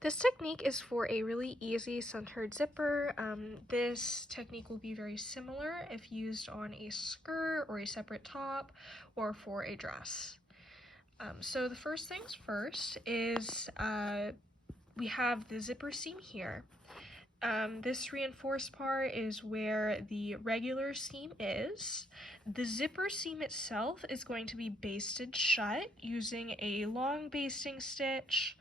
This technique is for a really easy centered zipper. This technique will be very similar if used on a skirt or a separate top or for a dress. So the first things first is we have the zipper seam here. This reinforced part is where the regular seam is. The zipper seam itself is going to be basted shut using a long basting stitch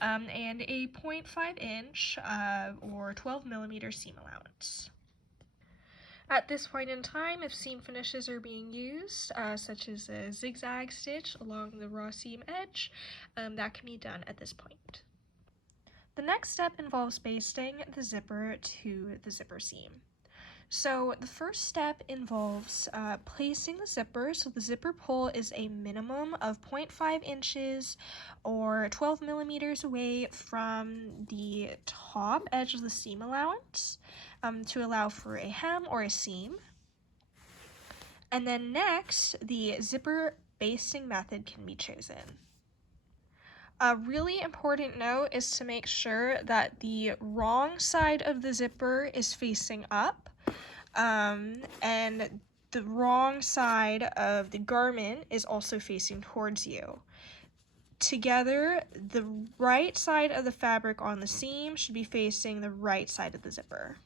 and a 0.5 inch or 12 millimeter seam allowance. At this point in time, if seam finishes are being used, such as a zigzag stitch along the raw seam edge, that can be done at this point. The next step involves basting the zipper to the zipper seam. So the first step involves placing the zipper, so the zipper pull is a minimum of 0.5 inches or 12 millimeters away from the top edge of the seam allowance to allow for a hem or a seam. And then next, the zipper basting method can be chosen. A really important note is to make sure that the wrong side of the zipper is facing up, and the wrong side of the garment is also facing towards you. Together, the right side of the fabric on the seam should be facing the right side of the zipper.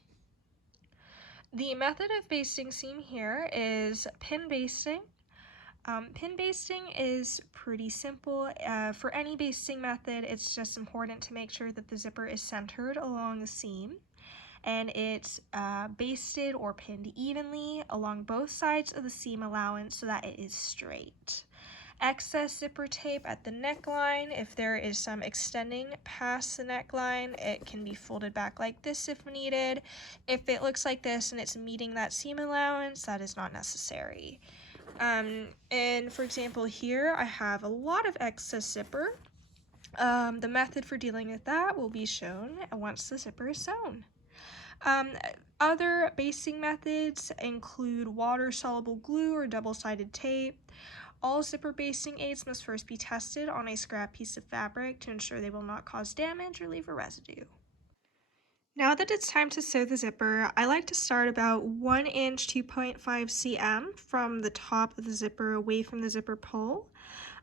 The method of basting seam here is pin basting. Pin basting is pretty simple. For any basting method, it's just important to make sure that the zipper is centered along the seam and it's basted or pinned evenly along both sides of the seam allowance so that it is straight. Excess zipper tape at the neckline, if there is some extending past the neckline, it can be folded back like this if needed. If it looks like this and it's meeting that seam allowance, that is not necessary. And for example here, I have a lot of excess zipper. The method for dealing with that will be shown once the zipper is sewn. Other basting methods include water-soluble glue or double-sided tape. All zipper basting aids must first be tested on a scrap piece of fabric to ensure they will not cause damage or leave a residue. Now that it's time to sew the zipper, I like to start about 1 inch 2.5 cm from the top of the zipper away from the zipper pull.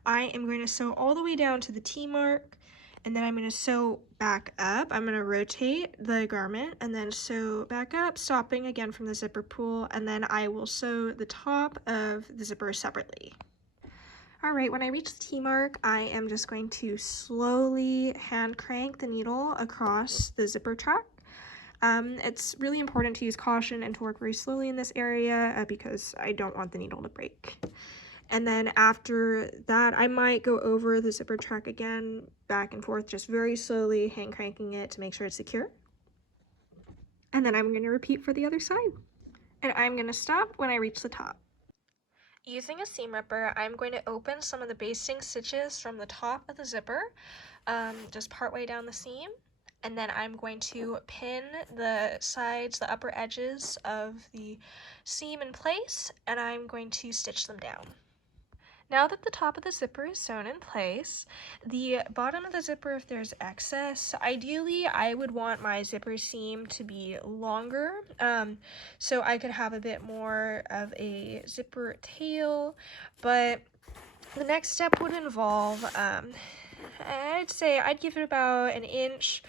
I am going to sew all the way down to the T mark, and then I'm going to sew back up. I'm going to rotate the garment and then sew back up, stopping again from the zipper pull, and then I will sew the top of the zipper separately. Alright, when I reach the T mark, I am just going to slowly hand crank the needle across the zipper track. It's really important to use caution and to work very slowly in this area because I don't want the needle to break. And then after that, I might go over the zipper track again, back and forth, just very slowly, hand cranking it to make sure it's secure. And then I'm going to repeat for the other side. And I'm going to stop when I reach the top. Using a seam ripper, I'm going to open some of the basting stitches from the top of the zipper, just partway down the seam. And then I'm going to pin the sides, the upper edges of the seam in place, and I'm going to stitch them down. Now that the top of the zipper is sewn in place, the bottom of the zipper, if there's excess, ideally I would want my zipper seam to be longer, so I could have a bit more of a zipper tail, but the next step would involve, I'd say I'd give it about an inch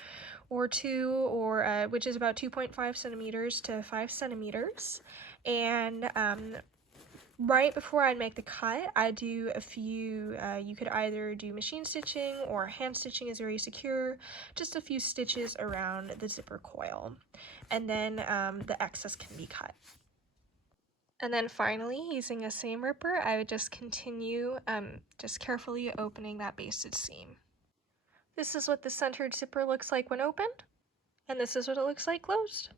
or two, or which is about 2.5 centimeters to 5 centimeters, and right before I'd make the cut, I do a few, you could either do machine stitching or hand stitching is very secure, just a few stitches around the zipper coil, and then the excess can be cut. And then finally, using a seam ripper, I would just continue just carefully opening that basted seam. This is what the centered zipper looks like when opened, and this is what it looks like closed.